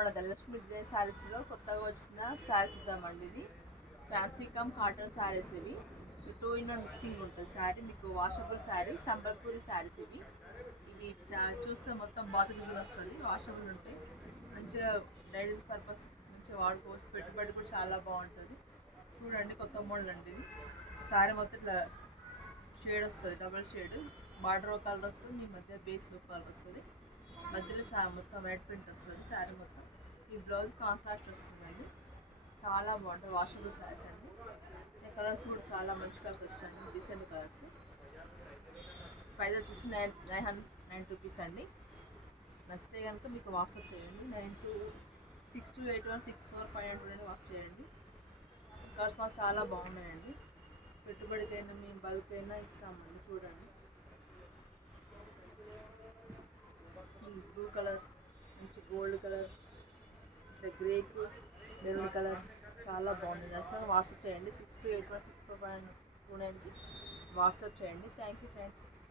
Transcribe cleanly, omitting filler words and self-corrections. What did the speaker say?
మన ధనలక్ష్మి డిజైన్ శారీస్లో కొత్తగా వచ్చిన శారీ చూద్దామండి. ఇది ఫ్యాన్సీ కమ్ కాటన్ శారీస్. ఇవి 2-in-1 మిక్సింగ్ ఉంటుంది శారీ. మీకు వాషబుల్ శారీ, సంబల్పూరి శారీస్ ఇవి. ఇవి చూస్తే మొత్తం బాత్ డిజైన్ వస్తుంది. వాషబుల్ ఉంటాయి, మంచిగా డైలీ పర్పస్ మంచిగా వాడుకోవచ్చు. పెట్టుబడి కూడా చాలా బాగుంటుంది. చూడండి, కొత్త మోడల్ అండి ఇది. శారీ మొత్తం ఇట్లా షేడ్ వస్తుంది, డబల్ షేడ్. బార్డర్ ఒక కలర్ వస్తుంది, మీ మధ్య బేస్ ఒక కలర్ వస్తుంది, మధ్యలో మొత్తం వైట్ ప్రింట్ వస్తుంది శారీ మొత్తం. ఈ బ్లౌజ్ కాంట్రాస్ట్ వస్తుందండి. చాలా బాగుంటుంది, వాషబుల్ శారీస్ అండి. ఈ కలర్స్ కూడా చాలా మంచి కలర్స్ వచ్చాయండి, డీసెంట్ కలర్స్. ప్రైస్ వచ్చేసి 990 రూపీస్ అండి. నచ్చితే కనుక మీకు వాట్సాప్ చేయండి. 9262816459 వాట్సాప్ చేయండి. కలర్స్ మాకు చాలా బాగున్నాయండి. పెట్టుబడికైనా మేము బల్క్ అయినా ఇస్తామండి. చూడండి, బ్లూ కలర్, మంచి gold colour, grape, maroon colour చాలా బాగుంది. అసలు వాట్సాప్ చేయండి. 62816459కి వాట్సాప్ చేయండి. Thank you friends.